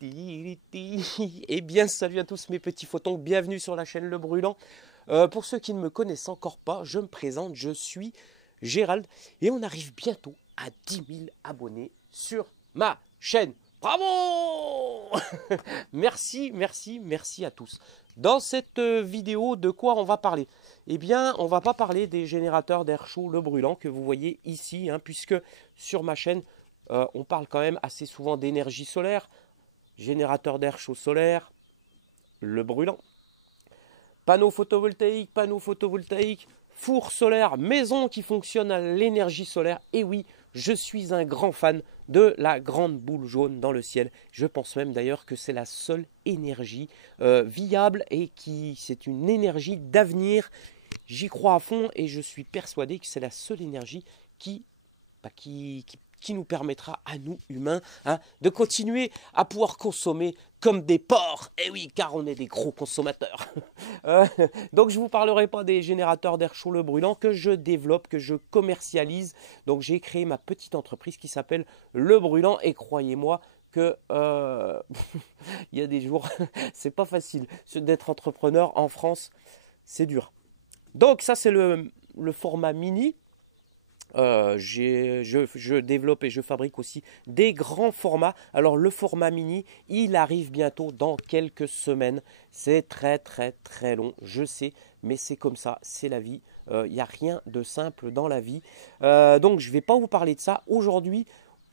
Eh bien, salut à tous mes petits photons, bienvenue sur la chaîne Le Brûlant. Pour ceux qui ne me connaissent encore pas, je me présente, je suis Gérald et on arrive bientôt à 10 000 abonnés sur ma chaîne. Bravo! Merci, merci, merci à tous. Dans cette vidéo, de quoi on va parler? Eh bien, on va pas parler des générateurs d'air chaud Le Brûlant que vous voyez ici, puisque sur ma chaîne, on parle quand même assez souvent d'énergie solaire, générateur d'air chaud solaire, Le Brûlant, panneaux photovoltaïques, four solaire, maison qui fonctionne à l'énergie solaire. Et oui, je suis un grand fan de la grande boule jaune dans le ciel. Je pense même d'ailleurs que c'est la seule énergie viable et c'est une énergie d'avenir. J'y crois à fond et je suis persuadé que c'est la seule énergie qui nous permettra à nous humains de continuer à pouvoir consommer comme des porcs. Et oui, car on est des gros consommateurs. Donc je ne vous parlerai pas des générateurs d'air chaud Le Brûlant que je développe, que je commercialise. Donc j'ai créé ma petite entreprise qui s'appelle Le Brûlant et croyez-moi que il y a des jours, c'est pas facile d'être entrepreneur en France, c'est dur. Donc ça c'est le format mini. Je développe et je fabrique aussi des grands formats. Alors le format mini, il arrive bientôt dans quelques semaines. C'est très très très long, je sais, mais c'est comme ça, c'est la vie. Il n'y a rien de simple dans la vie. Donc je ne vais pas vous parler de ça. Aujourd'hui,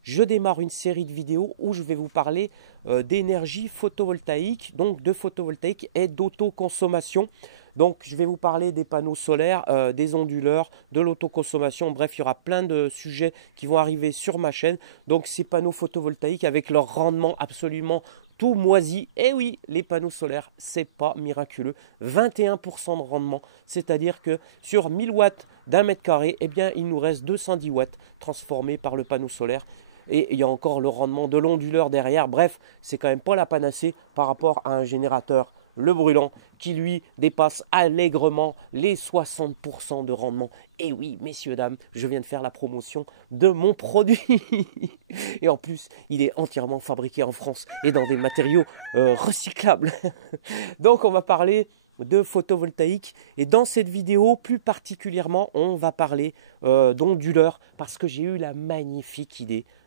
je démarre une série de vidéos où je vais vous parler d'énergie photovoltaïque, donc de photovoltaïque et d'autoconsommation. Donc je vais vous parler des panneaux solaires, des onduleurs, de l'autoconsommation. Bref, il y aura plein de sujets qui vont arriver sur ma chaîne. Donc ces panneaux photovoltaïques avec leur rendement absolument tout moisi. Et oui, les panneaux solaires, c'est pas miraculeux. 21% de rendement, c'est-à-dire que sur 1000 watts d'un mètre carré, eh bien, il nous reste 210 watts transformés par le panneau solaire. Et il y a encore le rendement de l'onduleur derrière. Bref, c'est quand même pas la panacée par rapport à un générateur Le Brûlant qui lui dépasse allègrement les 60% de rendement. Et oui, messieurs, dames, je viens de faire la promotion de mon produit. Et en plus, il est entièrement fabriqué en France et dans des matériaux recyclables. Donc on va parler de photovoltaïque et dans cette vidéo plus particulièrement on va parler d'onduleurs parce que j'ai eu la magnifique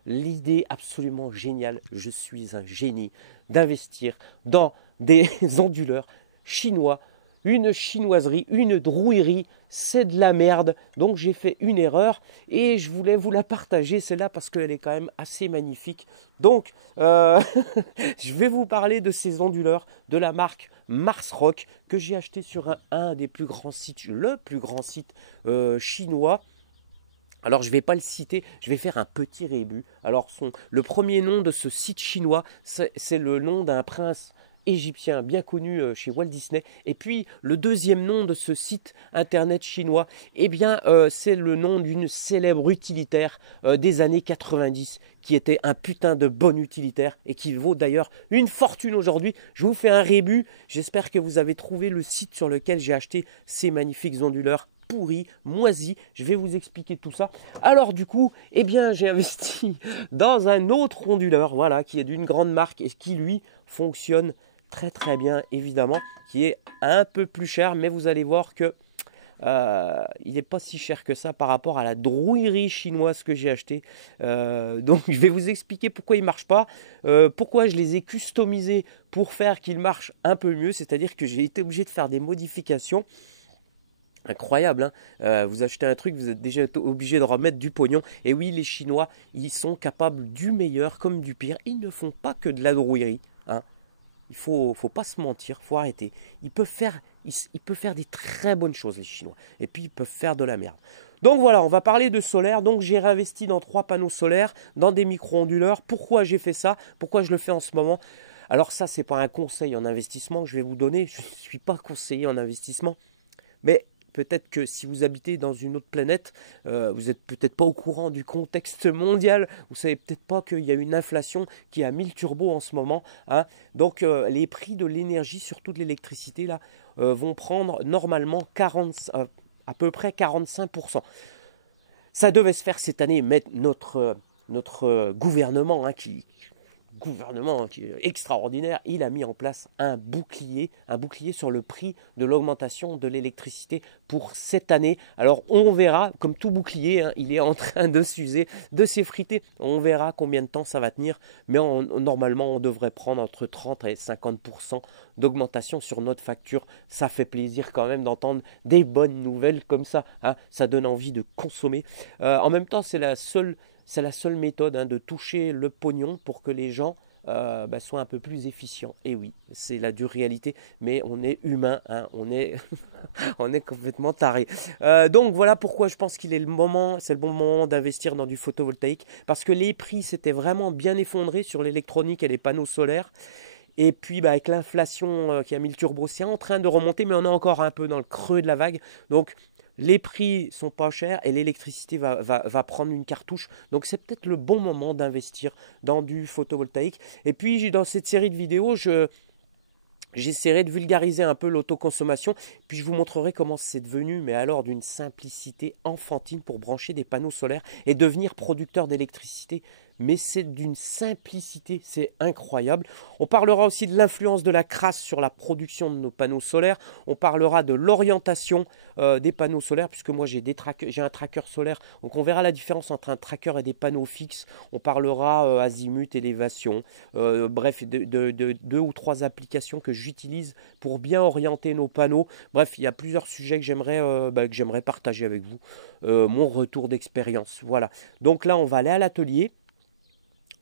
l'idée absolument géniale, je suis un génie, d'investir dans des onduleurs chinois, une chinoiserie, une drouillerie, c'est de la merde. Donc j'ai fait une erreur et je voulais vous la partager, celle-là, parce qu'elle est quand même assez magnifique. Donc je vais vous parler de ces onduleurs de la marque Mars Rock que j'ai acheté sur un des plus grands sites, le plus grand site chinois. Alors je ne vais pas le citer, je vais faire un petit rébut. Alors le premier nom de ce site chinois, c'est le nom d'un prince égyptien bien connu chez Walt Disney. Et puis le deuxième nom de ce site internet chinois, eh bien c'est le nom d'une célèbre utilitaire des années 90 qui était un putain de bon utilitaire et qui vaut d'ailleurs une fortune aujourd'hui. Je vous fais un rébut, j'espère que vous avez trouvé le site sur lequel j'ai acheté ces magnifiques onduleurs pourri, moisi, je vais vous expliquer tout ça. Alors du coup, eh bien j'ai investi dans un autre onduleur, voilà, qui est d'une grande marque et qui lui fonctionne très très bien évidemment, qui est un peu plus cher, mais vous allez voir que il n'est pas si cher que ça par rapport à la drouillerie chinoise que j'ai acheté. Donc je vais vous expliquer pourquoi il ne marche pas, pourquoi je les ai customisés pour faire qu'ils marchent un peu mieux, c'est-à-dire que j'ai été obligé de faire des modifications. Incroyable, vous achetez un truc, vous êtes déjà obligé de remettre du pognon. Et oui, les Chinois, ils sont capables du meilleur comme du pire. Ils ne font pas que de la drouillerie. Il faut pas se mentir, faut arrêter. Ils peuvent faire des très bonnes choses, les Chinois. Et puis, ils peuvent faire de la merde. Donc voilà, on va parler de solaire. Donc j'ai réinvesti dans 3 panneaux solaires, dans des micro-onduleurs. Pourquoi j'ai fait ça? Pourquoi je le fais en ce moment? Alors ça, c'est pas un conseil en investissement que je vais vous donner. Je ne suis pas conseiller en investissement. Mais peut-être que si vous habitez dans une autre planète, vous n'êtes peut-être pas au courant du contexte mondial. Vous savez peut-être pas qu'il y a une inflation qui a 1000 turbos en ce moment. Donc les prix de l'énergie, surtout de l'électricité, là, vont prendre normalement à peu près 45%. Ça devait se faire cette année, mais notre gouvernement qui gouvernement qui est extraordinaire, il a mis en place un bouclier sur le prix de l'augmentation de l'électricité pour cette année. Alors on verra, comme tout bouclier, hein, il est en train de s'user, de s'effriter. On verra combien de temps ça va tenir, mais normalement on devrait prendre entre 30 et 50% d'augmentation sur notre facture. Ça fait plaisir quand même d'entendre des bonnes nouvelles comme ça, hein. Ça donne envie de consommer. En même temps, c'est la seule méthode, hein, de toucher le pognon pour que les gens soient un peu plus efficients. Et oui, c'est la dure réalité, mais on est humain, hein, on est complètement taré. Donc voilà pourquoi je pense qu'il est c'est le bon moment d'investir dans du photovoltaïque, parce que les prix s'étaient vraiment bien effondrés sur l'électronique et les panneaux solaires. Et puis avec l'inflation qui a mis le turbo, c'est en train de remonter, mais on est encore un peu dans le creux de la vague. Donc les prix sont pas chers et l'électricité va prendre une cartouche. Donc c'est peut-être le bon moment d'investir dans du photovoltaïque. Et puis dans cette série de vidéos, j'essaierai de vulgariser un peu l'autoconsommation, puis je vous montrerai comment c'est devenu, mais alors d'une simplicité enfantine pour brancher des panneaux solaires et devenir producteur d'électricité. Mais c'est d'une simplicité, c'est incroyable. On parlera aussi de l'influence de la crasse sur la production de nos panneaux solaires. On parlera de l'orientation des panneaux solaires, puisque moi j'ai un tracker solaire. Donc on verra la différence entre un tracker et des panneaux fixes. On parlera azimut, élévation, bref, de 2 ou 3 applications que j'utilise pour bien orienter nos panneaux. Bref, il y a plusieurs sujets que j'aimerais partager avec vous. Mon retour d'expérience. Voilà. Donc là, on va aller à l'atelier.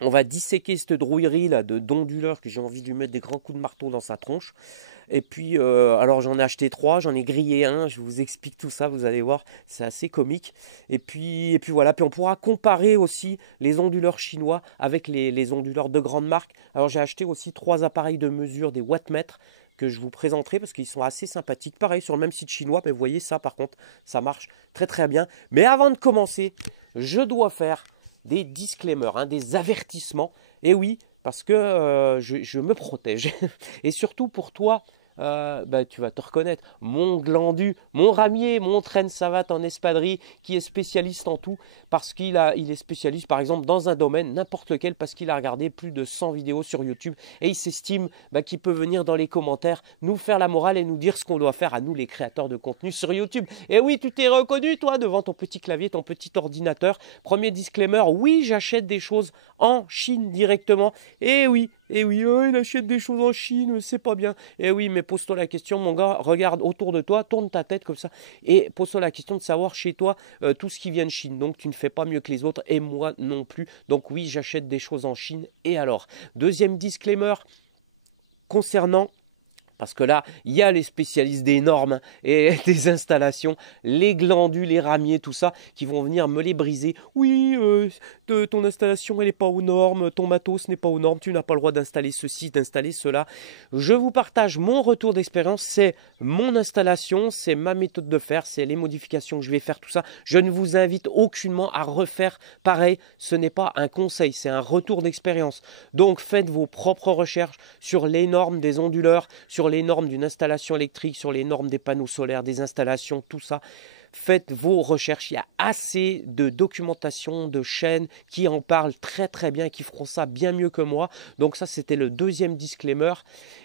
On va disséquer cette drouillerie là d'onduleur que j'ai envie de lui mettre des grands coups de marteau dans sa tronche. Et puis, alors j'en ai acheté 3, j'en ai grillé un, je vous explique tout ça, vous allez voir, c'est assez comique. Et puis voilà, puis on pourra comparer aussi les onduleurs chinois avec les onduleurs de grande marque. Alors j'ai acheté aussi 3 appareils de mesure, des wattmètres, que je vous présenterai parce qu'ils sont assez sympathiques. Pareil sur le même site chinois, mais vous voyez ça par contre, ça marche très très bien. Mais avant de commencer, je dois faire des disclaimers, hein, des avertissements. Et oui, parce que je me protège. Et surtout pour toi, tu vas te reconnaître, mon glandu, mon ramier, mon traîne savate en espadrille, qui est spécialiste en tout, parce il est spécialiste par exemple dans un domaine, n'importe lequel, parce qu'il a regardé plus de 100 vidéos sur YouTube, et il s'estime qu'il peut venir dans les commentaires nous faire la morale et nous dire ce qu'on doit faire à nous les créateurs de contenu sur YouTube. Et oui, tu t'es reconnu toi devant ton petit clavier, ton petit ordinateur. Premier disclaimer, oui, j'achète des choses en Chine directement. Et oui, il achète des choses en Chine, c'est pas bien. Et oui, mais pose-toi la question, mon gars, regarde autour de toi, tourne ta tête comme ça, et pose-toi la question de savoir chez toi tout ce qui vient de Chine. Donc tu ne fais pas mieux que les autres, et moi non plus. Donc oui, j'achète des choses en Chine, et alors. Deuxième disclaimer concernant... Parce que là, il y a les spécialistes des normes et des installations, les glandus, les ramiers, tout ça, qui vont venir me les briser. Oui, ton installation, elle n'est pas aux normes, ton matos n'est pas aux normes, tu n'as pas le droit d'installer ceci, d'installer cela. Je vous partage mon retour d'expérience, c'est mon installation, c'est ma méthode de faire, c'est les modifications que je vais faire, tout ça. Je ne vous invite aucunement à refaire pareil, ce n'est pas un conseil, c'est un retour d'expérience. Donc faites vos propres recherches sur les normes des onduleurs, sur les normes d'une installation électrique, sur les normes des panneaux solaires, des installations, tout ça. Faites vos recherches, il y a assez de documentation, de chaînes qui en parlent très très bien, qui feront ça bien mieux que moi. Donc ça, c'était le deuxième disclaimer.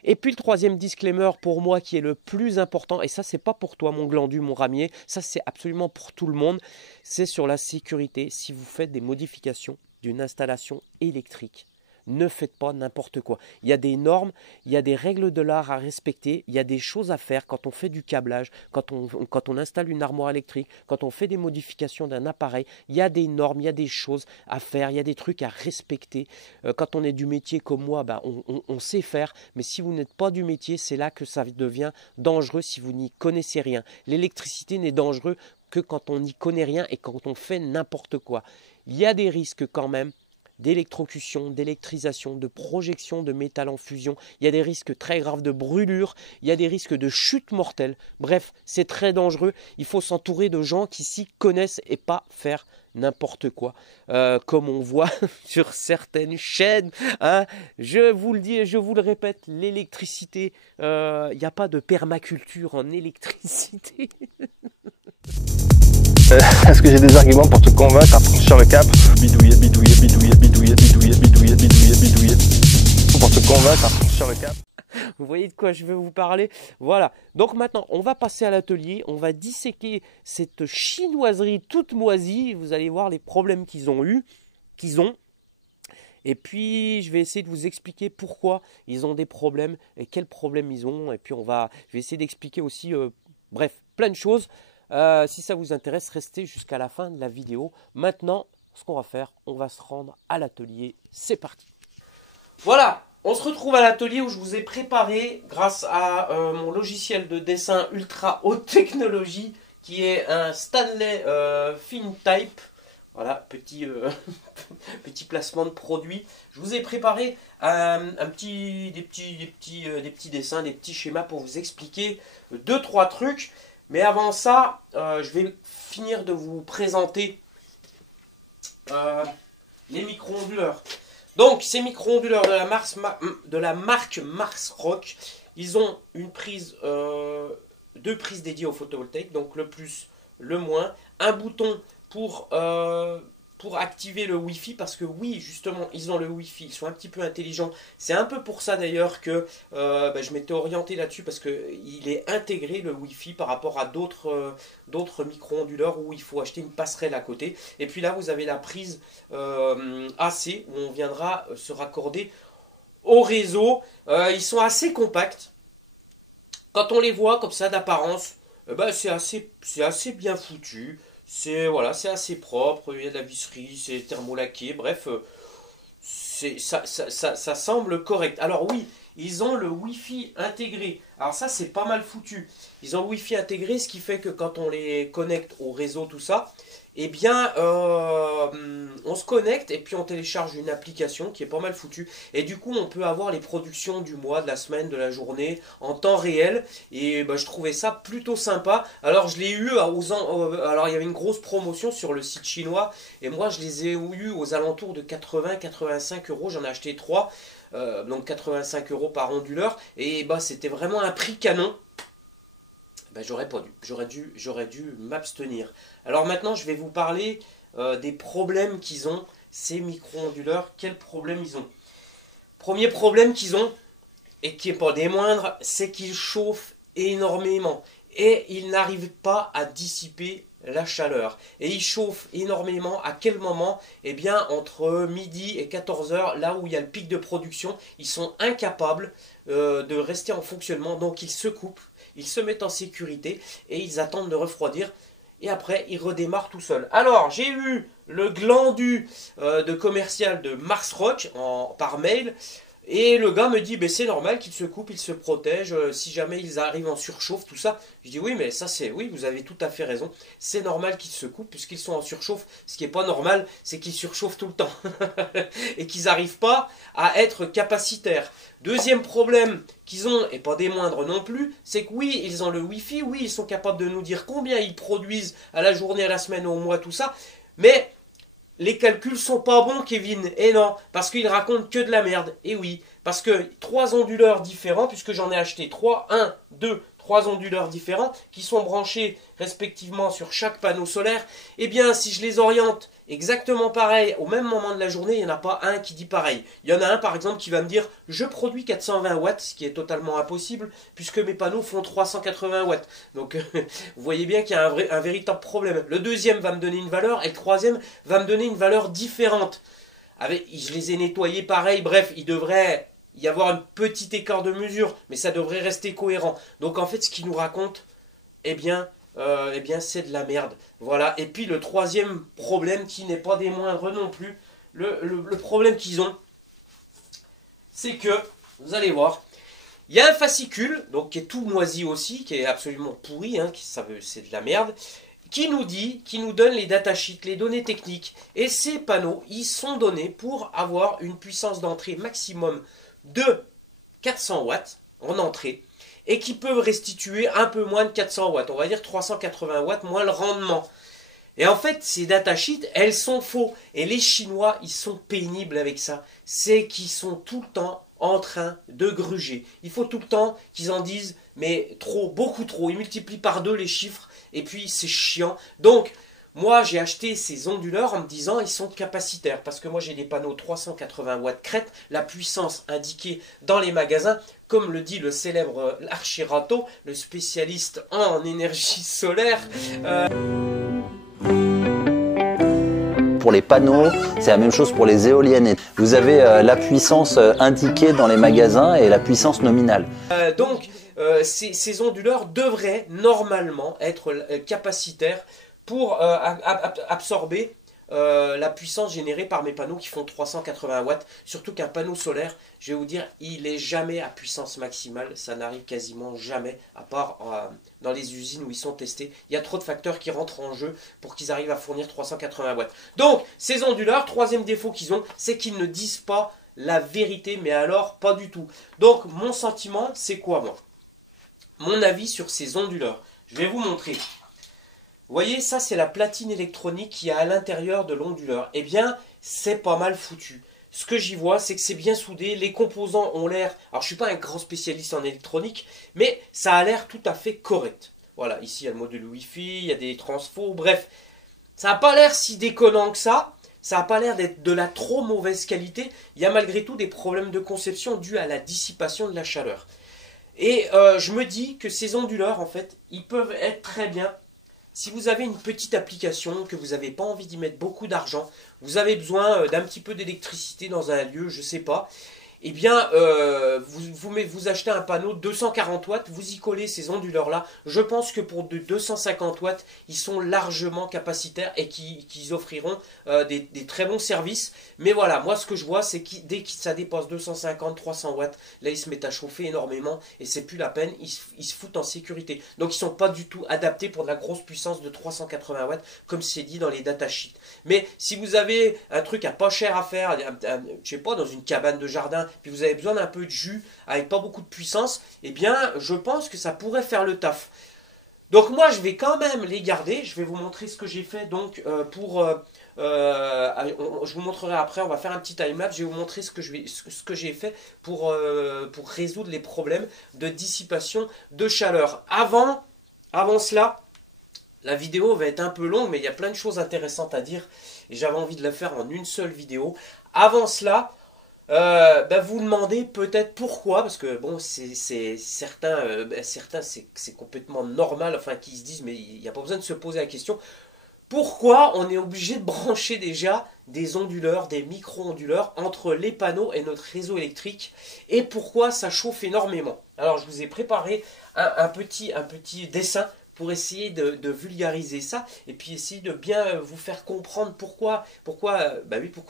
Et puis le troisième disclaimer pour moi qui est le plus important, et ça c'est pas pour toi mon glandu, mon ramier, ça c'est absolument pour tout le monde, c'est sur la sécurité. Si vous faites des modifications d'une installation électrique, ne faites pas n'importe quoi. Il y a des normes, il y a des règles de l'art à respecter, il y a des choses à faire quand on fait du câblage, quand on installe une armoire électrique, quand on fait des modifications d'un appareil. Il y a des normes, il y a des choses à faire, il y a des trucs à respecter. Quand on est du métier comme moi, on sait faire, mais si vous n'êtes pas du métier, c'est là que ça devient dangereux si vous n'y connaissez rien. L'électricité n'est dangereuse que quand on n'y connaît rien et quand on fait n'importe quoi. Il y a des risques quand même d'électrocution, d'électrisation, de projection de métal en fusion. Il y a des risques très graves de brûlure, il y a des risques de chute mortelle. Bref, c'est très dangereux. Il faut s'entourer de gens qui s'y connaissent et pas faire n'importe quoi, comme on voit sur certaines chaînes. Hein. Je vous le dis et je vous le répète, l'électricité, il n'y a pas de permaculture en électricité. Est-ce que j'ai des arguments pour te convaincre à franchir le cap? Bidouiller, bidouiller, bidouiller, bidouiller, bidouiller, bidouiller, bidouiller, bidouiller. là, quand je suis sur le cap. Vous voyez de quoi je veux vous parler? Voilà. Donc maintenant, on va passer à l'atelier. On va disséquer cette chinoiserie toute moisie. Vous allez voir les problèmes qu'ils ont eu, qu'ils ont. Et puis, je vais essayer de vous expliquer pourquoi ils ont des problèmes et quels problèmes ils ont. Et puis, je vais essayer d'expliquer aussi, bref, plein de choses. Si ça vous intéresse, restez jusqu'à la fin de la vidéo. Maintenant, ce qu'on va faire, on va se rendre à l'atelier. C'est parti. Voilà, on se retrouve à l'atelier où je vous ai préparé, grâce à mon logiciel de dessin ultra haute technologie, qui est un Stanley FinType. Voilà, petit, petit placement de produit. Je vous ai préparé des petits dessins, des petits schémas pour vous expliquer 2-3 trucs. Mais avant ça, je vais finir de vous présenter les micro-onduleurs. Donc, ces micro-onduleurs de la marque Marsrock, ils ont une prise, deux prises dédiées au photovoltaïque, donc le plus, le moins, un bouton pour activer le Wi-Fi, parce que oui, justement, ils ont le Wi-Fi, ils sont un petit peu intelligents. C'est un peu pour ça d'ailleurs que je m'étais orienté là-dessus, parce qu'il est intégré le Wi-Fi par rapport à d'autres micro-onduleurs où il faut acheter une passerelle à côté. Et puis là, vous avez la prise AC, où on viendra se raccorder au réseau. Ils sont assez compacts. Quand on les voit comme ça d'apparence, c'est assez bien foutu. C'est voilà, c'est assez propre, il y a de la visserie, c'est thermolaqué, bref, ça semble correct. Alors oui, ils ont le Wi-Fi intégré. Alors ça, c'est pas mal foutu. Ils ont le Wi-Fi intégré, ce qui fait que quand on les connecte au réseau, tout ça, eh bien, on se connecte et puis on télécharge une application qui est pas mal foutue. Et du coup, on peut avoir les productions du mois, de la semaine, de la journée en temps réel. Et je trouvais ça plutôt sympa. Alors, je l'ai eu alors, il y avait une grosse promotion sur le site chinois. Et moi, je les ai eu aux alentours de 80-85 euros. J'en ai acheté 3. Donc 85 euros par onduleur. Et c'était vraiment un prix canon. J'aurais pas dû. J'aurais dû m'abstenir. Alors maintenant, je vais vous parler des problèmes qu'ils ont, ces micro-onduleurs. Quels problèmes ils ont? Premier problème qu'ils ont, et qui n'est pas des moindres, c'est qu'ils chauffent énormément. Et ils n'arrivent pas à dissiper la chaleur. Et ils chauffent énormément. À quel moment? Eh bien, entre midi et 14 heures, là où il y a le pic de production, ils sont incapables de rester en fonctionnement. Donc, ils se coupent. Ils se mettent en sécurité et ils attendent de refroidir. Et après, ils redémarrent tout seuls. Alors, j'ai eu le glandu de commercial de Marsrock par mail. Et le gars me dit, c'est normal qu'ils se coupent, ils se protègent, si jamais ils arrivent en surchauffe, tout ça. Je dis, oui, mais ça oui, vous avez tout à fait raison. C'est normal qu'ils se coupent puisqu'ils sont en surchauffe. Ce qui n'est pas normal, c'est qu'ils surchauffent tout le temps. Et qu'ils n'arrivent pas à être capacitaires. Deuxième problème qu'ils ont, et pas des moindres non plus, c'est que oui, ils ont le Wi-Fi, oui, ils sont capables de nous dire combien ils produisent à la journée, à la semaine, au mois, tout ça. Mais les calculs sont pas bons, Kevin. Et non, parce qu'ils racontent que de la merde. Et oui, parce que 3 onduleurs différents, puisque j'en ai acheté 3, 1, 2, 3 onduleurs différents, qui sont branchés respectivement sur chaque panneau solaire, eh bien, si je les oriente exactement pareil, au même moment de la journée, il n'y en a pas un qui dit pareil. Il y en a un, par exemple, qui va me dire « Je produis 420 watts », ce qui est totalement impossible, puisque mes panneaux font 380 watts. Donc, vous voyez bien qu'il y a un véritable problème. Le deuxième va me donner une valeur, et le troisième va me donner une valeur différente. Je les ai nettoyés pareil, bref, il devrait y avoir un petit écart de mesure, mais ça devrait rester cohérent. Donc, en fait, ce qu'il nous raconte, eh bien, c'est de la merde. Voilà. Et puis le troisième problème, qui n'est pas des moindres non plus, le problème qu'ils ont, c'est que, vous allez voir, il y a un fascicule, donc qui est tout moisi aussi, qui est absolument pourri, c'est de la merde, qui nous donne les datasheets, les données techniques. Et ces panneaux, ils sont donnés pour avoir une puissance d'entrée maximum de 400 watts en entrée, et qui peuvent restituer un peu moins de 400 watts, on va dire 380 watts, moins le rendement. Et en fait, ces datasheets, elles sont faux. Et les Chinois, ils sont pénibles avec ça. C'est qu'ils sont tout le temps en train de gruger. Il faut tout le temps qu'ils en disent, mais trop, beaucoup trop. Ils multiplient par 2 les chiffres, et puis c'est chiant. Donc, Moi, j'ai acheté ces onduleurs en me disant ils sont capacitaires parce que moi j'ai des panneaux 380 watts crête, la puissance indiquée dans les magasins, comme le dit le célèbre Archirato, le spécialiste en énergie solaire. Pour les panneaux, c'est la même chose pour les éoliennes. Vous avez la puissance indiquée dans les magasins et la puissance nominale. Donc, ces onduleurs devraient normalement être capacitaires pour absorber la puissance générée par mes panneaux qui font 380 watts. Surtout qu'un panneau solaire, je vais vous dire, il n'est jamais à puissance maximale. Ça n'arrive quasiment jamais, à part dans les usines où ils sont testés. Il y a trop de facteurs qui rentrent en jeu pour qu'ils arrivent à fournir 380 watts. Donc, ces onduleurs, troisième défaut qu'ils ont, c'est qu'ils ne disent pas la vérité, mais alors pas du tout. Donc, mon sentiment, c'est quoi, moi? Mon avis sur ces onduleurs. Je vais vous montrer. Vous voyez, ça c'est la platine électronique qu'il y a à l'intérieur de l'onduleur. Eh bien, c'est pas mal foutu. Ce que j'y vois, c'est que c'est bien soudé, les composants ont l'air... Alors, je ne suis pas un grand spécialiste en électronique, mais ça a l'air tout à fait correct. Voilà, ici il y a le module Wi-Fi, il y a des transfos, bref. Ça n'a pas l'air si déconnant que ça. Ça n'a pas l'air d'être de la trop mauvaise qualité. Il y a malgré tout des problèmes de conception dus à la dissipation de la chaleur. Et je me dis que ces onduleurs, en fait, ils peuvent être très bien. Si vous avez une petite application, que vous n'avez pas envie d'y mettre beaucoup d'argent, vous avez besoin d'un petit peu d'électricité dans un lieu, je ne sais pas, eh bien, vous achetez un panneau 240 watts, vous y collez ces onduleurs-là. Je pense que pour de 250 watts, ils sont largement capacitaires et qu'ils offriront des très bons services. Mais voilà, moi ce que je vois, c'est que dès que ça dépasse 250-300 watts, là ils se mettent à chauffer énormément et c'est plus la peine, ils se foutent en sécurité. Donc ils ne sont pas du tout adaptés pour de la grosse puissance de 380 watts, comme c'est dit dans les datasheets. Mais si vous avez un truc à pas cher à faire, je sais pas, dans une cabane de jardin, puis vous avez besoin d'un peu de jus avec pas beaucoup de puissance, eh bien je pense que ça pourrait faire le taf. Donc moi je vais quand même les garder, je vais vous montrer ce que j'ai fait donc je vous montrerai après, on va faire un petit timelapse, je vais vous montrer ce que j'ai fait pour résoudre les problèmes de dissipation de chaleur. Avant cela, la vidéo va être un peu longue mais il y a plein de choses intéressantes à dire et j'avais envie de la faire en une seule vidéo. Avant cela, vous demandez peut-être pourquoi, parce que bon, certains c'est complètement normal, enfin qui se disent mais il n'y a pas besoin de se poser la question, pourquoi on est obligé de brancher déjà des onduleurs, des micro-onduleurs entre les panneaux et notre réseau électrique, et pourquoi ça chauffe énormément. Alors je vous ai préparé un petit dessin pour essayer de vulgariser ça et puis essayer de bien vous faire comprendre pourquoi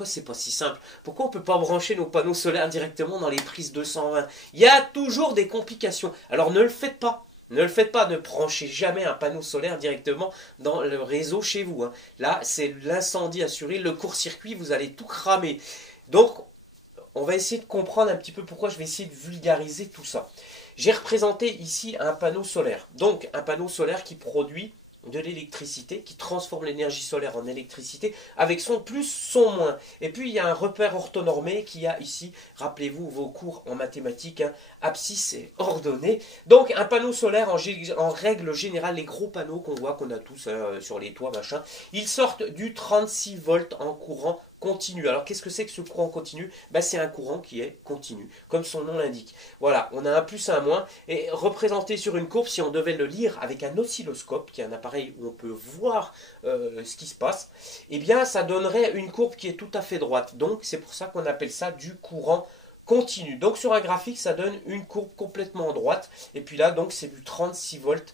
c'est pas si simple. Pourquoi on ne peut pas brancher nos panneaux solaires directement dans les prises 220. Il y a toujours des complications. Alors ne le faites pas. Ne le faites pas, ne branchez jamais un panneau solaire directement dans le réseau chez vous. Hein. Là, c'est l'incendie assuré, le court-circuit, vous allez tout cramer. Donc, on va essayer de comprendre un petit peu pourquoi je vais essayer de vulgariser tout ça. J'ai représenté ici un panneau solaire. Donc un panneau solaire qui produit de l'électricité, qui transforme l'énergie solaire en électricité avec son plus, son moins. Et puis il y a un repère orthonormé qui a ici, rappelez-vous vos cours en mathématiques, hein, abscisse et ordonnée. Donc un panneau solaire en règle générale, les gros panneaux qu'on voit, qu'on a tous sur les toits, machin, ils sortent du 36 volts en courant continu. Alors qu'est-ce que c'est que ce courant continu? C'est un courant qui est continu, comme son nom l'indique. Voilà, on a un plus, un moins, et représenté sur une courbe, si on devait le lire avec un oscilloscope, qui est un appareil où on peut voir ce qui se passe, eh bien ça donnerait une courbe qui est tout à fait droite. Donc c'est pour ça qu'on appelle ça du courant continu. Donc sur un graphique, ça donne une courbe complètement droite. Et puis là, donc c'est du 36 volts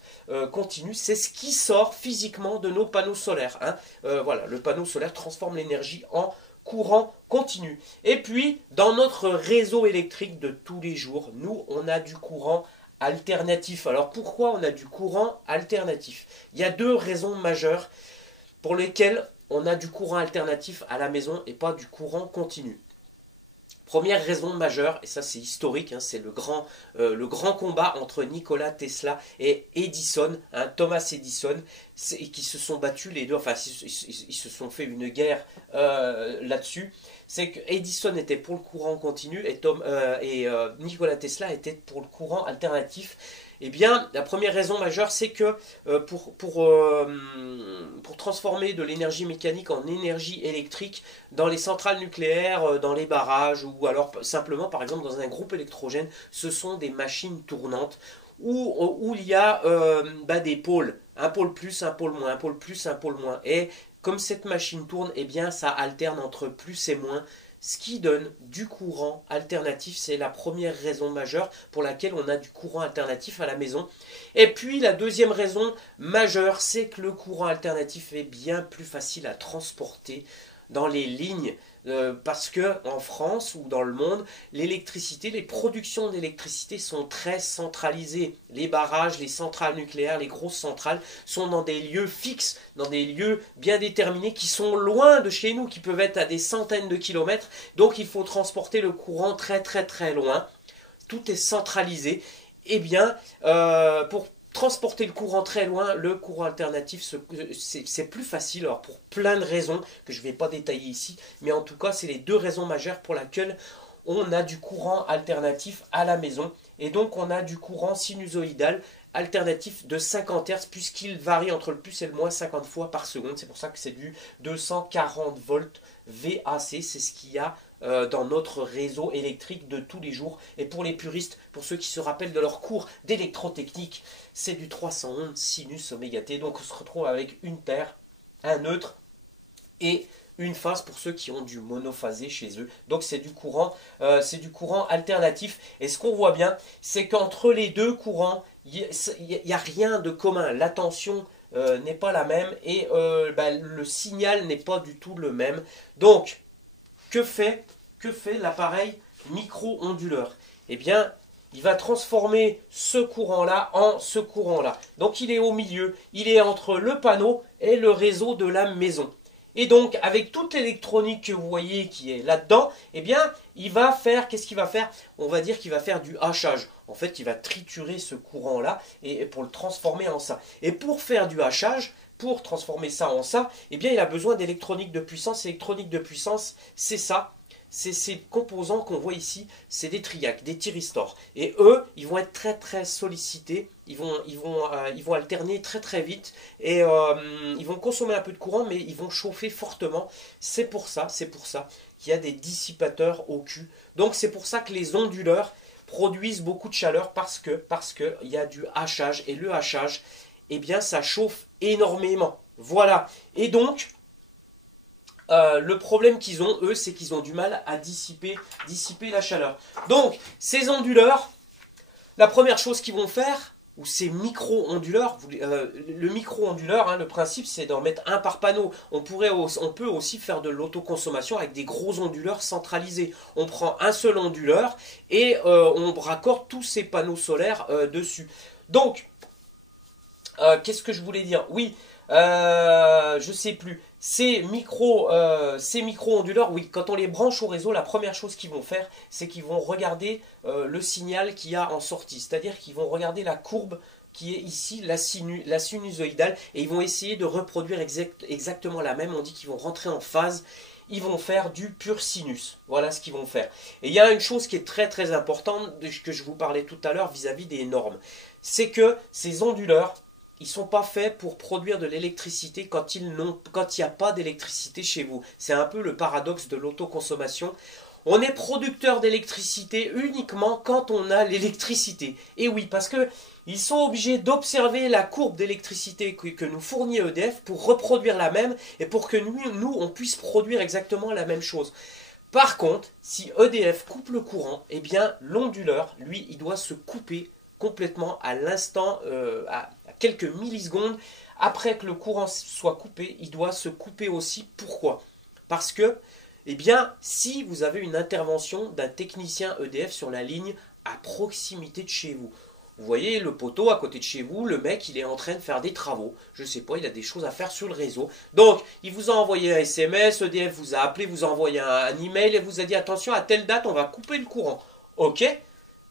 continu. C'est ce qui sort physiquement de nos panneaux solaires. Hein. Voilà, le panneau solaire transforme l'énergie en courant continu. Et puis, dans notre réseau électrique de tous les jours, nous, on a du courant alternatif. Alors pourquoi on a du courant alternatif? Il y a deux raisons majeures pour lesquelles on a du courant alternatif à la maison et pas du courant continu. Première raison majeure, et ça c'est historique, hein, c'est le grand combat entre Nikola Tesla et Edison, hein, Thomas Edison, qui se sont battus les deux, enfin ils se sont fait une guerre là-dessus. c'est que Edison était pour le courant continu et Nikola Tesla était pour le courant alternatif. Eh bien, la première raison majeure, c'est que pour transformer de l'énergie mécanique en énergie électrique dans les centrales nucléaires, dans les barrages, ou alors simplement, par exemple, dans un groupe électrogène, ce sont des machines tournantes où il y a des pôles, un pôle plus, un pôle moins, un pôle plus, un pôle moins. Et comme cette machine tourne, eh bien, ça alterne entre plus et moins, ce qui donne du courant alternatif. C'est la première raison majeure pour laquelle on a du courant alternatif à la maison. Et puis la deuxième raison majeure, c'est que le courant alternatif est bien plus facile à transporter dans les lignes, parce que en France ou dans le monde, l'électricité, les productions d'électricité sont très centralisées. Les barrages, les centrales nucléaires, les grosses centrales sont dans des lieux fixes, dans des lieux bien déterminés qui sont loin de chez nous, qui peuvent être à des centaines de kilomètres. Donc il faut transporter le courant très très très loin. Tout est centralisé. Eh bien, pour transporter le courant très loin, le courant alternatif, c'est plus facile, alors pour plein de raisons que je ne vais pas détailler ici, mais en tout cas, c'est les deux raisons majeures pour lesquelles on a du courant alternatif à la maison. Et donc, on a du courant sinusoïdal alternatif de 50 Hz, puisqu'il varie entre le plus et le moins 50 fois par seconde. C'est pour ça que c'est du 240 volts VAC, c'est ce qu'il y a dans notre réseau électrique de tous les jours. Et pour les puristes, pour ceux qui se rappellent de leur cours d'électrotechnique, c'est du 311 sinus oméga T. Donc on se retrouve avec une paire, un neutre et une phase pour ceux qui ont du monophasé chez eux. Donc c'est du courant alternatif. Et ce qu'on voit bien, c'est qu'entre les deux courants, il n'y a rien de commun. La tension n'est pas la même et le signal n'est pas du tout le même. Donc, que fait l'appareil micro-onduleur? Eh bien, il va transformer ce courant-là en ce courant-là. Donc, il est au milieu. Il est entre le panneau et le réseau de la maison. Et donc, avec toute l'électronique que vous voyez qui est là-dedans, eh bien, il va faire, qu'est-ce qu'il va faire? On va dire qu'il va faire du hachage. En fait, il va triturer ce courant-là et pour le transformer en ça. Et pour faire du hachage, pour transformer ça en ça, eh bien, il a besoin d'électronique de puissance. L'électronique de puissance, c'est ça. C'est ces composants qu'on voit ici, c'est des triacs, des thyristors. Et eux, ils vont être très très sollicités, ils vont alterner très très vite et ils vont consommer un peu de courant, mais ils vont chauffer fortement. C'est pour ça qu'il y a des dissipateurs au cul. Donc c'est pour ça que les onduleurs produisent beaucoup de chaleur parce que il y a du hachage. Et le hachage, eh bien ça chauffe énormément. Voilà. Et donc le problème qu'ils ont, eux, c'est qu'ils ont du mal à dissiper la chaleur. Donc, ces onduleurs, la première chose qu'ils vont faire, ou ces micro-onduleurs, le micro-onduleur, le principe, c'est d'en mettre un par panneau. On peut aussi faire de l'autoconsommation avec des gros onduleurs centralisés. On prend un seul onduleur et on raccorde tous ces panneaux solaires dessus. Donc, qu'est-ce que je voulais dire? Oui, je sais plus. Ces micro-onduleurs, oui, quand on les branche au réseau, la première chose qu'ils vont faire, c'est qu'ils vont regarder le signal qu'il y a en sortie. C'est-à-dire qu'ils vont regarder la courbe qui est ici, la sinusoïdale, et ils vont essayer de reproduire exactement la même. On dit qu'ils vont rentrer en phase. Ils vont faire du pur sinus. Voilà ce qu'ils vont faire. Et il y a une chose qui est très très importante, que je vous parlais tout à l'heure vis-à-vis des normes. C'est que ces onduleurs, ils ne sont pas faits pour produire de l'électricité quand il n'y a pas d'électricité chez vous. C'est un peu le paradoxe de l'autoconsommation. On est producteur d'électricité uniquement quand on a l'électricité. Et oui, parce qu'ils sont obligés d'observer la courbe d'électricité que nous fournit EDF pour reproduire la même et pour que nous, on puisse produire exactement la même chose. Par contre, si EDF coupe le courant, eh bien l'onduleur, lui, il doit se couper complètement à l'instant, à quelques millisecondes après que le courant soit coupé, il doit se couper aussi. Pourquoi? Parce que, eh bien, si vous avez une intervention d'un technicien EDF sur la ligne à proximité de chez vous, vous voyez le poteau à côté de chez vous, le mec il est en train de faire des travaux, je sais pas, il a des choses à faire sur le réseau. Donc, il vous a envoyé un SMS, EDF vous a appelé, vous a envoyé un email et vous a dit attention, à telle date on va couper le courant. Ok?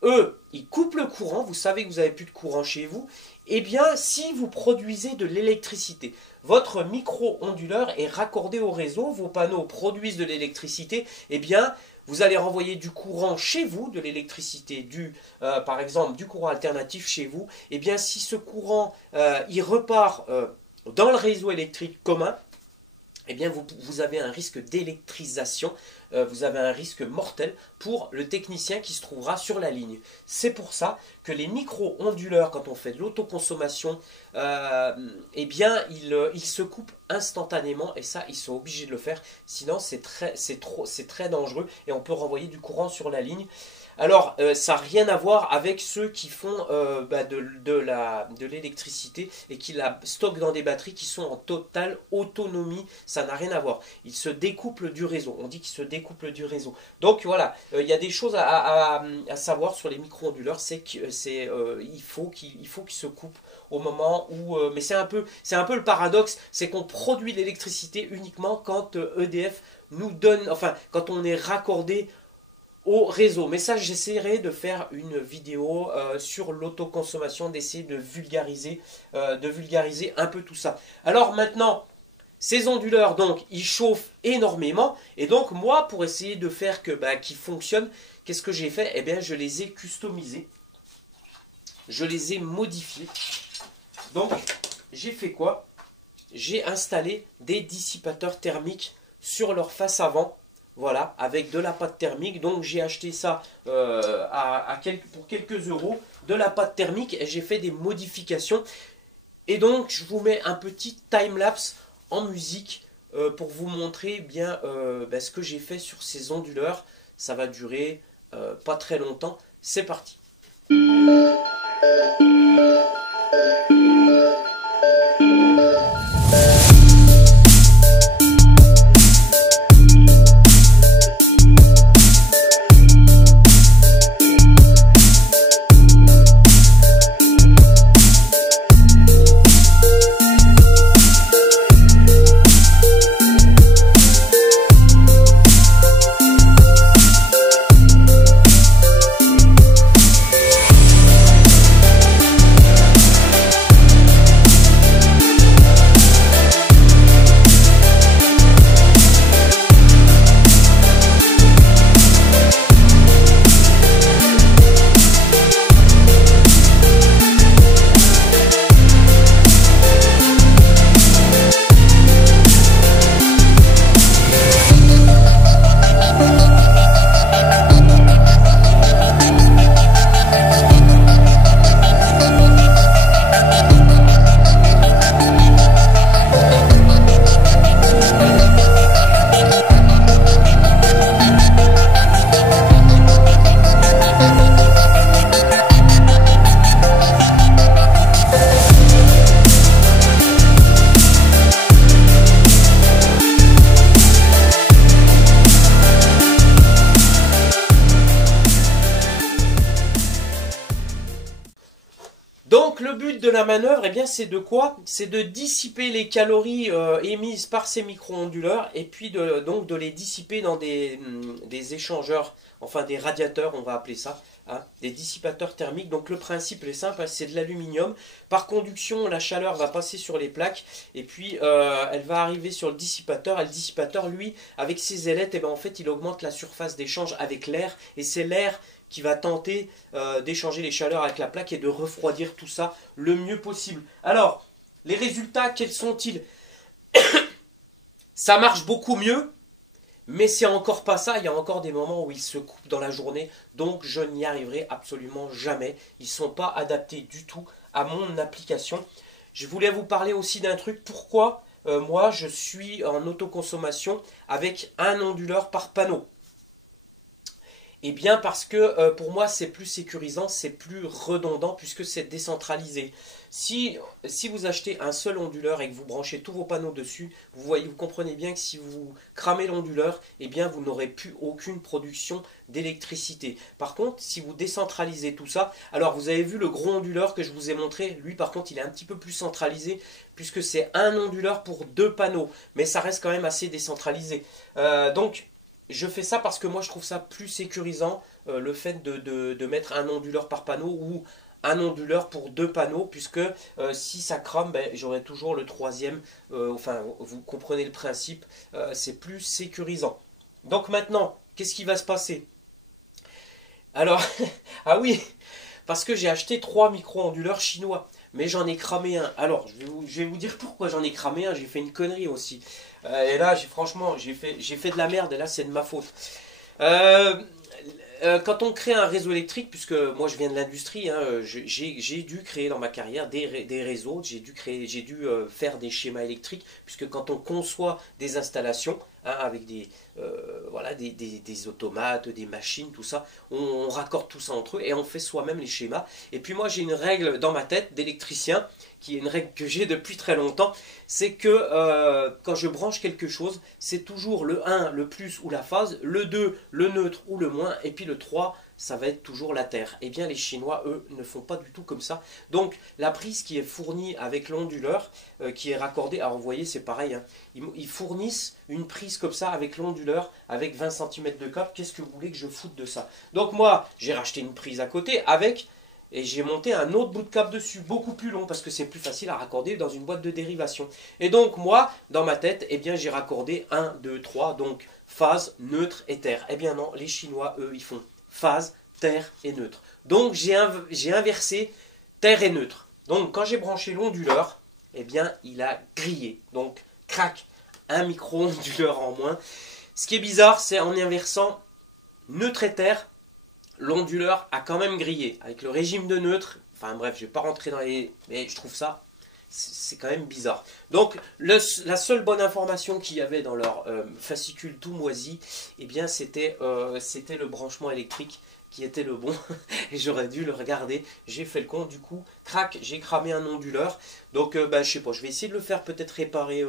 Eux, ils coupent le courant, vous savez que vous n'avez plus de courant chez vous. Eh bien, si vous produisez de l'électricité, votre micro-onduleur est raccordé au réseau, vos panneaux produisent de l'électricité, eh bien, vous allez renvoyer du courant chez vous, de l'électricité, par exemple du courant alternatif chez vous. Eh bien, si ce courant il repart dans le réseau électrique commun, eh bien vous avez un risque d'électrisation, vous avez un risque mortel pour le technicien qui se trouvera sur la ligne. C'est pour ça que les micro-onduleurs, quand on fait de l'autoconsommation, eh bien ils se coupent instantanément, et ça ils sont obligés de le faire, sinon c'est très dangereux et on peut renvoyer du courant sur la ligne. Alors, ça n'a rien à voir avec ceux qui font de l'électricité et qui la stockent dans des batteries qui sont en totale autonomie. Ça n'a rien à voir. Ils se découplent du réseau. On dit qu'ils se découplent du réseau. Donc voilà, il y a des choses à savoir sur les micro-onduleurs. Il faut qu'ils se coupent au moment où... mais c'est un peu le paradoxe, c'est qu'on produit l'électricité uniquement quand EDF nous donne... Enfin, quand on est raccordé au réseau. Mais ça, j'essaierai de faire une vidéo sur l'autoconsommation, d'essayer de vulgariser un peu tout ça. Alors maintenant, ces onduleurs, donc, ils chauffent énormément. Et donc, moi, pour essayer de faire qu'ils fonctionnent, qu'est-ce que j'ai fait? Eh bien, je les ai customisés. Je les ai modifiés. Donc, j'ai fait quoi? J'ai installé des dissipateurs thermiques sur leur face avant. Voilà, avec de la pâte thermique. Donc j'ai acheté ça pour quelques euros, de la pâte thermique, et j'ai fait des modifications. Et donc je vous mets un petit time-lapse en musique pour vous montrer bien ce que j'ai fait sur ces onduleurs. Ça va durer pas très longtemps. C'est parti. Donc le but de la manœuvre, eh bien, c'est de quoi? C'est de dissiper les calories émises par ces micro-onduleurs et puis donc de les dissiper dans des échangeurs, enfin des radiateurs, on va appeler ça, hein, des dissipateurs thermiques. Donc le principe est simple, hein, c'est de l'aluminium. Par conduction, la chaleur va passer sur les plaques et puis elle va arriver sur le dissipateur. Et le dissipateur, lui, avec ses ailettes, eh bien, en fait, il augmente la surface d'échange avec l'air, et c'est l'air qui va tenter d'échanger les chaleurs avec la plaque et de refroidir tout ça le mieux possible. Alors, les résultats, quels sont-ils? Ça marche beaucoup mieux, mais c'est encore pas ça. Il y a encore des moments où ils se coupent dans la journée, donc je n'y arriverai absolument jamais. Ils ne sont pas adaptés du tout à mon application. Je voulais vous parler aussi d'un truc. Pourquoi moi je suis en autoconsommation avec un onduleur par panneau? Eh bien parce que pour moi c'est plus sécurisant, c'est plus redondant puisque c'est décentralisé. Si vous achetez un seul onduleur et que vous branchez tous vos panneaux dessus, vous comprenez bien que si vous cramez l'onduleur, eh bien vous n'aurez plus aucune production d'électricité. Par contre, si vous décentralisez tout ça, alors vous avez vu le gros onduleur que je vous ai montré, lui par contre il est un petit peu plus centralisé puisque c'est un onduleur pour 2 panneaux, mais ça reste quand même assez décentralisé. Donc je fais ça parce que moi je trouve ça plus sécurisant, le fait de mettre un onduleur par panneau ou un onduleur pour 2 panneaux, puisque si ça crame, ben, j'aurai toujours le troisième. Enfin, vous comprenez le principe, c'est plus sécurisant. Donc maintenant, qu'est-ce qui va se passer? Alors, ah oui, parce que j'ai acheté 3 micro-onduleurs chinois, mais j'en ai cramé un. Alors, je vais vous dire pourquoi j'en ai cramé un, j'ai fait une connerie aussi. Et là, franchement, j'ai fait de la merde, et là, c'est de ma faute. Quand on crée un réseau électrique, puisque moi je viens de l'industrie, hein, j'ai dû créer dans ma carrière des réseaux, j'ai dû faire des schémas électriques, puisque quand on conçoit des installations, hein, avec voilà, des automates, des machines, tout ça, on raccorde tout ça entre eux et on fait soi-même les schémas. Et puis moi j'ai une règle dans ma tête d'électricien, qui est une règle que j'ai depuis très longtemps, c'est que quand je branche quelque chose, c'est toujours le 1, le plus ou la phase, le 2, le neutre ou le moins, et puis le 3, ça va être toujours la terre. Eh bien les Chinois, eux, ne font pas du tout comme ça. Donc la prise qui est fournie avec l'onduleur, qui est raccordée, alors vous voyez c'est pareil, hein, ils fournissent une prise comme ça avec l'onduleur, avec 20 cm de câble. Qu'est-ce que vous voulez que je foute de ça? Donc moi, j'ai racheté une prise à côté avec... Et j'ai monté un autre bout de câble dessus, beaucoup plus long, parce que c'est plus facile à raccorder dans une boîte de dérivation. Et donc moi, dans ma tête, eh bien j'ai raccordé 1, 2, 3, donc phase, neutre et terre. Eh bien non, les Chinois, eux, ils font phase, terre et neutre. Donc j'ai inversé terre et neutre. Donc quand j'ai branché l'onduleur, eh bien il a grillé. Donc crac, un micro-onduleur en moins. Ce qui est bizarre, c'est en inversant neutre et terre, l'onduleur a quand même grillé. Avec le régime de neutre, enfin bref, je ne vais pas rentrer dans les... Mais je trouve ça, c'est quand même bizarre. Donc la seule bonne information qu'il y avait dans leur fascicule tout moisi, eh bien c'était le branchement électrique qui était le bon. Et j'aurais dû le regarder. J'ai fait le con, du coup, crac, j'ai cramé un onduleur. Donc bah, je sais pas, je vais essayer de le faire peut-être réparer,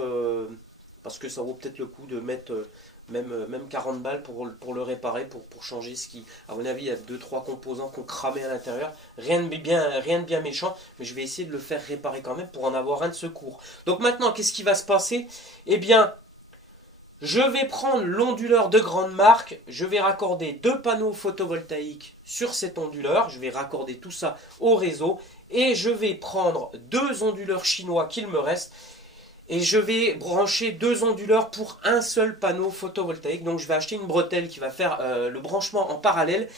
parce que ça vaut peut-être le coup de mettre... même 40 balles pour le réparer, pour changer ce qui... À mon avis, il y a 2-3 composants qu'on cramé à l'intérieur. Rien de bien méchant, mais je vais essayer de le faire réparer quand même pour en avoir un de secours. Donc maintenant, qu'est-ce qui va se passer? Eh bien, je vais prendre l'onduleur de grande marque, je vais raccorder 2 panneaux photovoltaïques sur cet onduleur, je vais raccorder tout ça au réseau, et je vais prendre 2 onduleurs chinois qu'il me reste, et je vais brancher 2 onduleurs pour un seul panneau photovoltaïque. Donc je vais acheter une bretelle qui va faire le branchement en parallèle.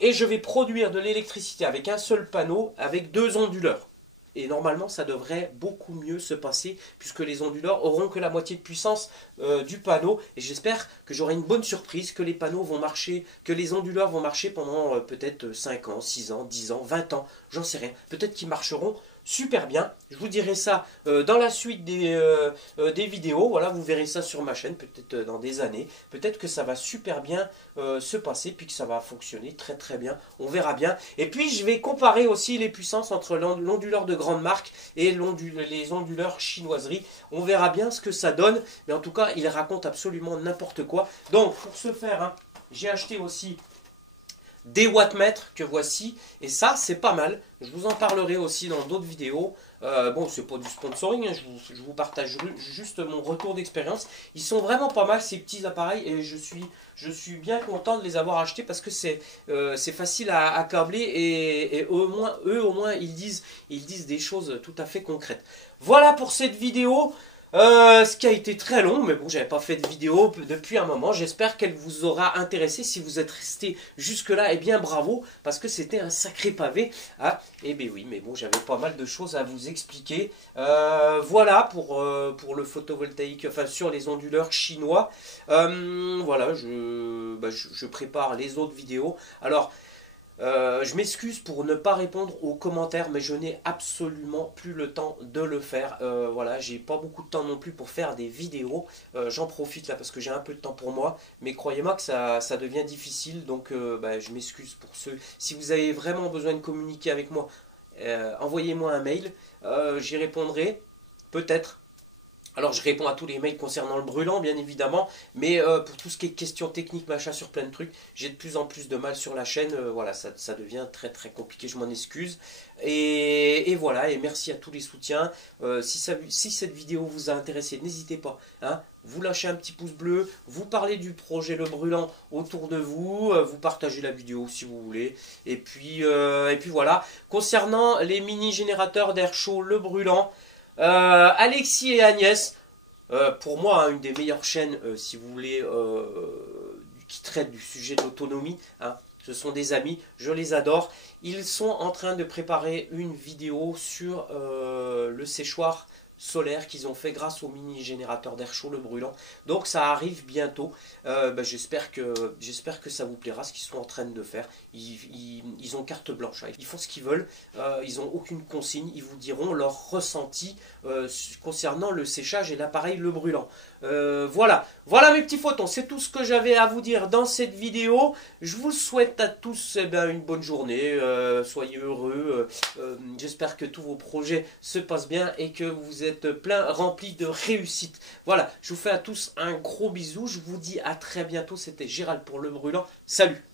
Et je vais produire de l'électricité avec un seul panneau, avec 2 onduleurs. Et normalement, ça devrait beaucoup mieux se passer, puisque les onduleurs auront que la moitié de puissance du panneau. Et j'espère que j'aurai une bonne surprise, que les panneaux vont marcher, que les onduleurs vont marcher pendant peut-être 5 ans, 6 ans, 10 ans, 20 ans, j'en sais rien. Peut-être qu'ils marcheront super bien. Je vous dirai ça dans la suite des vidéos. Voilà, vous verrez ça sur ma chaîne, peut-être dans des années. Peut-être que ça va super bien se passer, puis que ça va fonctionner très très bien. On verra bien. Et puis je vais comparer aussi les puissances entre l'onduleur de grande marque et les onduleurs chinoiseries. On verra bien ce que ça donne. Mais en tout cas, il raconte absolument n'importe quoi. Donc pour ce faire, hein, j'ai acheté aussi des wattmètres que voici, et ça c'est pas mal. Je vous en parlerai aussi dans d'autres vidéos. Bon, c'est pas du sponsoring, hein, je vous partage juste mon retour d'expérience. Ils sont vraiment pas mal ces petits appareils, et je suis bien content de les avoir achetés, parce que c'est facile à câbler, et eux au moins ils disent des choses tout à fait concrètes. Voilà pour cette vidéo. Ce qui a été très long, mais bon, j'avais pas fait de vidéo depuis un moment. J'espère qu'elle vous aura intéressé. Si vous êtes resté jusque là, eh bien bravo, parce que c'était un sacré pavé. Ah, eh bien oui, mais bon, j'avais pas mal de choses à vous expliquer. Voilà pour le photovoltaïque, enfin sur les onduleurs chinois. Voilà, je prépare les autres vidéos. Alors, je m'excuse pour ne pas répondre aux commentaires, mais je n'ai absolument plus le temps de le faire. Voilà, j'ai pas beaucoup de temps non plus pour faire des vidéos. J'en profite là parce que j'ai un peu de temps pour moi, mais croyez-moi que ça devient difficile, donc je m'excuse pour ceux. Si vous avez vraiment besoin de communiquer avec moi, envoyez-moi un mail, j'y répondrai, peut-être. Alors je réponds à tous les mails concernant le brûlant bien évidemment, mais pour tout ce qui est questions techniques, machin sur plein de trucs, j'ai de plus en plus de mal sur la chaîne, voilà, ça devient très très compliqué, je m'en excuse. Et voilà, et merci à tous les soutiens. Si cette vidéo vous a intéressé, n'hésitez pas, hein, vous lâchez un petit pouce bleu, vous parlez du projet Le Brûlant autour de vous, vous partagez la vidéo si vous voulez, et puis voilà. Concernant les mini générateurs d'air chaud Le Brûlant, Alexis et Agnès, pour moi, hein, une des meilleures chaînes, si vous voulez, qui traite du sujet de l'autonomie. Hein. Ce sont des amis, je les adore. Ils sont en train de préparer une vidéo sur le séchoir solaire qu'ils ont fait grâce au mini générateur d'air chaud Le Brûlant. Donc ça arrive bientôt. J'espère que ça vous plaira ce qu'ils sont en train de faire. Ils ont carte blanche, hein. Ils font ce qu'ils veulent. Ils n'ont aucune consigne. Ils vous diront leur ressenti concernant le séchage et l'appareil Le Brûlant. Voilà mes petits photons, c'est tout ce que j'avais à vous dire dans cette vidéo. Je vous souhaite à tous une bonne journée, soyez heureux, j'espère que tous vos projets se passent bien et que vous êtes remplis de réussite. Voilà, je vous fais à tous un gros bisou, je vous dis à très bientôt, c'était Gérald pour Le Brûlant, salut!